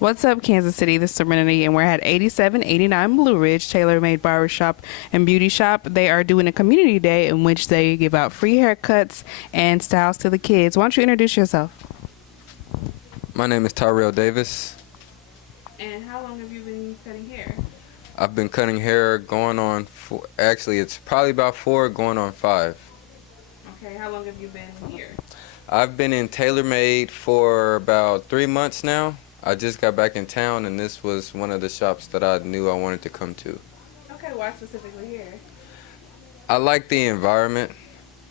What's up, Kansas City? This is Serenity, and we're at 8789 Blue Ridge, TaylorMade Barber Shop and Beauty Shop. They are doing a community day in which they give out free haircuts and styles to the kids. Why don't you introduce yourself? My name is Tyrel Davis. And how long have you been cutting hair? I've been cutting hair going on, actually it's probably about 4 going on 5. Okay, how long have you been here? I've been in TaylorMade for about 3 months now. I just got back in town, and this was one of the shops that I knew I wanted to come to. Okay, why specifically here? I like the environment.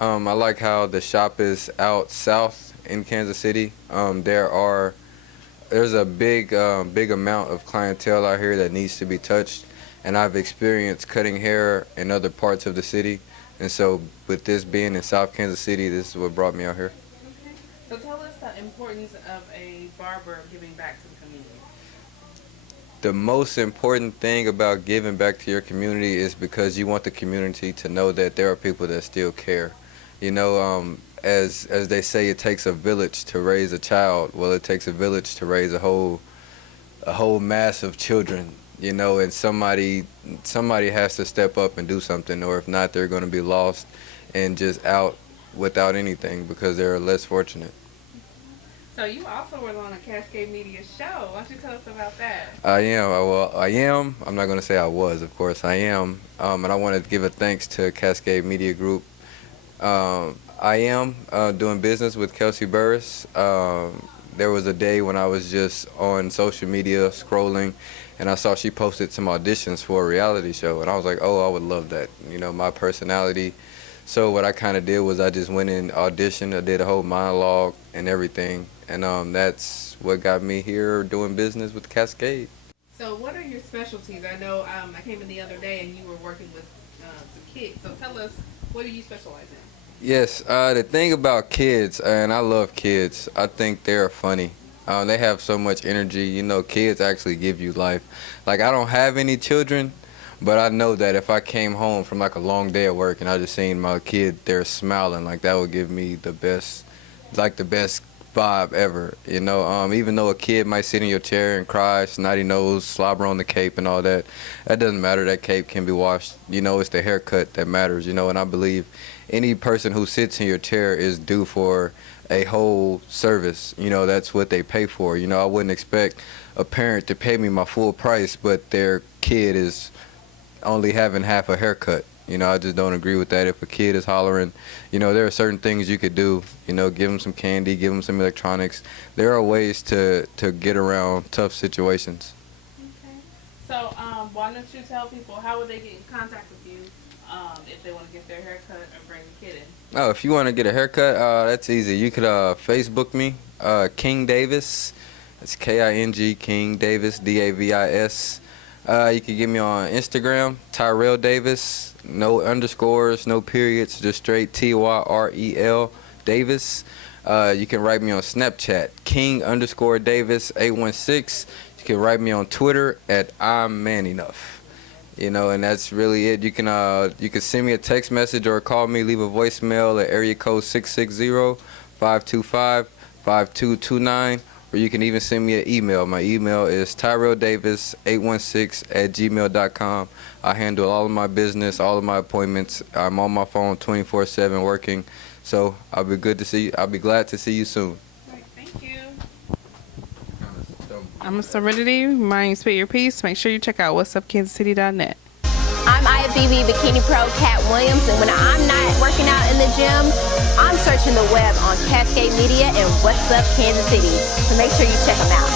I like how the shop is out south in Kansas City. There's a big amount of clientele out here that needs to be touched, and I've experienced cutting hair in other parts of the city, and so with this being in South Kansas City, this is what brought me out here. Okay. So tell us the importance of a barber giving back to the community. The most important thing about giving back to your community is because you want the community to know that there are people that still care. You know, as they say, it takes a village to raise a child. Well, it takes a village to raise a whole mass of children. You know, and somebody has to step up and do something, or if not, they're going to be lost and just out without anything because they're less fortunate. So you also were on a Cascade Media show. Why don't you tell us about that? I am. I'm not going to say I was, of course. I am. And I want to give a thanks to Cascade Media Group. I am doing business with Kelsey Burris. There was a day when I was just on social media scrolling, and I saw she posted some auditions for a reality show, and I was like, oh, I would love that. You know, my personality. So what I kind of did was I just went in, auditioned, I did a whole monologue and everything, and that's what got me here doing business with Cascade. So what are your specialties? I know I came in the other day and you were working with some kids. So tell us, what do you specialize in? Yes, the thing about kids, and I love kids, I think they're funny. They have so much energy. You know, kids actually give you life. Like, I don't have any children, but I know that if I came home from like a long day at work and I just seen my kid there smiling, like that would give me the best vibe ever. You know, even though a kid might sit in your chair and cry, snotty nose, slobber on the cape and all that, that doesn't matter. That cape can be washed. You know, it's the haircut that matters, you know, and I believe any person who sits in your chair is due for a whole service. You know, that's what they pay for. You know, I wouldn't expect a parent to pay me my full price, but their kid is only having half a haircut. You know, I just don't agree with that. If a kid is hollering, you know, there are certain things you could do. You know, give them some candy, give them some electronics. There are ways to get around tough situations. Okay. So why don't you tell people how would they get in contact with you if they want to get their haircut or bring the kid in? Oh, if you want to get a haircut, that's easy. You could Facebook me, King Davis. It's King, King Davis, Davis. You can get me on Instagram, Tyrel Davis. No underscores, no periods, just straight Tyrel Davis. You can write me on Snapchat, King_Davis 816. You can write me on Twitter at I'm Man Enough. You know, and that's really it. You can send me a text message or call me, leave a voicemail at area code 660-525-5229. Or you can even send me an email. My email is tyreldavis816@gmail.com. I handle all of my business, all of my appointments. I'm on my phone 24/7 working. So I'll be glad to see you soon. All right, thank you. I'm a Serenity. Mind you spit your piece. Make sure you check out whatsupkansascity.net. I'm IFBB Bikini Pro Cat Williams, and when I'm not working out in the gym, I'm searching the web on Cascade Media and What's Up Kansas City. So make sure you check them out.